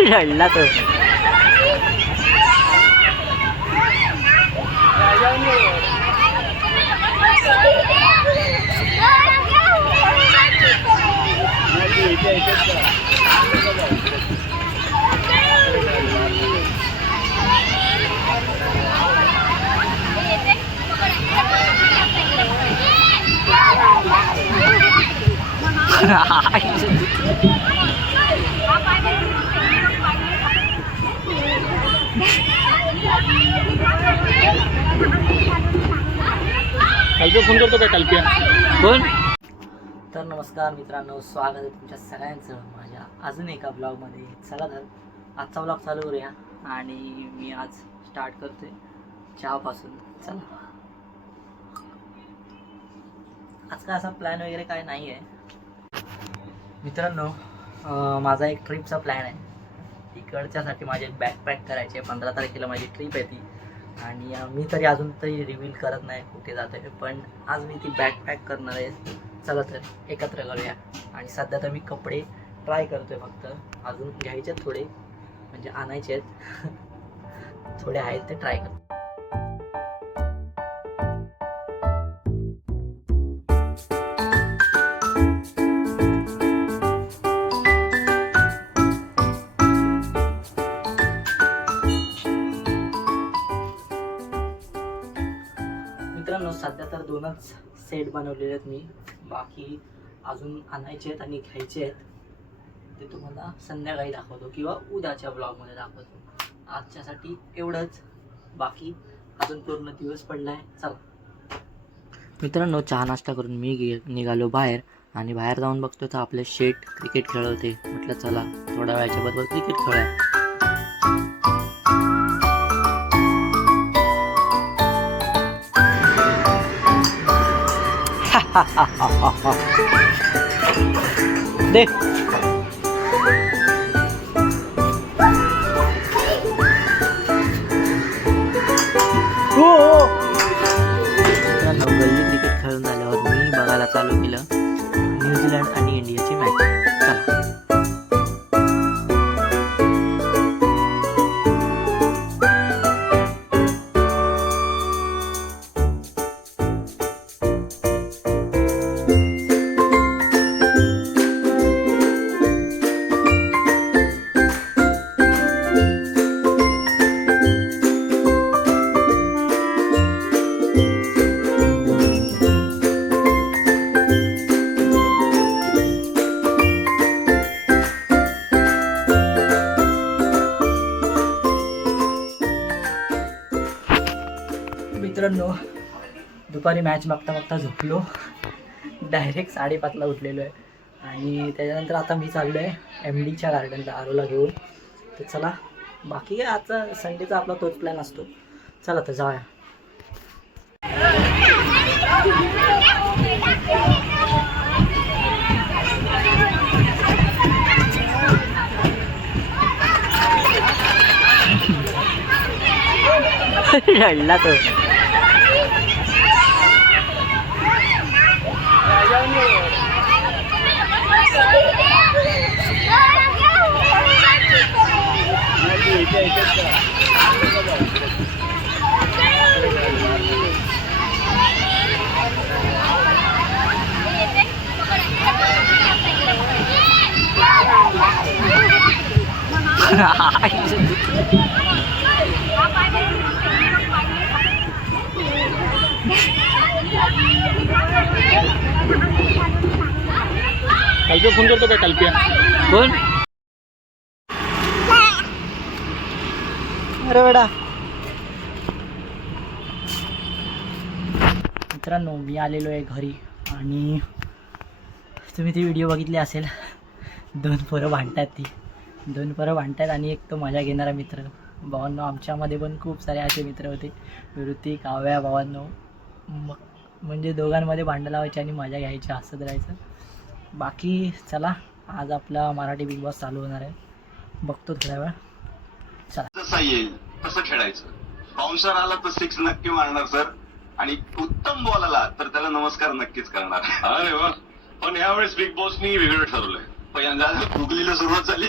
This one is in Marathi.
रडला तो. कालप्या फोन करतो काय कालप्या कोण? तर नमस्कार मित्रांनो, स्वागत आहे तुमच्या सगळ्यांचं माझ्या अजून एका ब्लॉगमध्ये. चला तर आजचा ब्लॉग चालू करूया. आणि मी आज स्टार्ट करतोय चहापासून. चला, आज काय असा प्लॅन वगैरे काय नाही आहे मित्रांनो. माझा एक ट्रिपचा प्लॅन आहे. तिकडच्यासाठी माझे बॅकपॅक करायचे. 15 तारखेला माझी ट्रिप आहे ती. आणि मी तरी अजून तरी रिव्हील करत नाही कुठे जात आहे, पण आज मी ती बॅकपॅक करणार आहे. चला तर एकत्र करूया. आणि सध्या तर मी कपडे ट्राय करतोय, फक्त अजून घ्यायचे आहेत थोडे, म्हणजे आणायचे आहेत थोडे आहेत ते ट्राय करतो. मित्रांनो, सध्या तर 2च सेट बनवलेले आहेत मी. बाकी अजून आणायचे आहेत आणि घ्यायचे आहेत. ते तुम्हाला संध्याकाळी दाखवतो किंवा उद्याच्या ब्लॉगमध्ये दाखवतो. आजच्यासाठी एवढंच. बाकी अजून पूर्ण दिवस पडला आहे. चला मित्रांनो, चहा नाश्ता करून मी निघालो बाहेर. आणि बाहेर जाऊन बघतो तर आपले शेट क्रिकेट खेळत होते. म्हटलं चला थोड्या वेळाच्या बरोबर क्रिकेट खेळूया. दे गल्ली क्रिकेट खेळून झाल्यावर मी बघायला चालू केलं न्यूझीलंड आणि इंडियाची मॅच. चला मित्रांनो, दुपारी मॅच बघता बघता झोपलो. डायरेक्ट 5:30ला उठलेलो आहे. आणि त्याच्यानंतर आता मी चाललो आहे MDच्या गार्डनला आरोला घेऊन. तर चला, बाकी काय आजचा संडेचा आपला तोच प्लॅन असतो. चला तर जाऊया. रडला तो. कालप्या फोन करतो काय कालप्या कोण? अरे बेटा. मित्रांनो, मी आलेलो आहे घरी. आणि तुम्ही ती व्हिडिओ बघितली असेल. 2 पोरं भांडतात. ती 2 पोरं भांडतात आणि एक तो मजा घेणारा मित्र. भावांनो, आमच्यामध्ये पण खूप सारे असे मित्र होते. ऋतिक, काव्या, भावांनो. म्हणजे दोघांमध्ये भांडं लावायची आणि मजा घ्यायची, हसत राहायचं. बाकी चला, आज आपला मराठी बिग बॉस चालू होणार आहे. बघतो थोड्या वेळ. चला. जसा येईल तसं खेळायचं. बाउन्सर आला तर 6 नक्की मारणार सर. आणि उत्तम बॉल आला तर त्याला नमस्कार नक्कीच करणार. अरे वा. पण यावेळेस बिग बॉसनी वेगळं ठरवलंय. पहिल्यांदा गुगलीला सुरुवात झाली.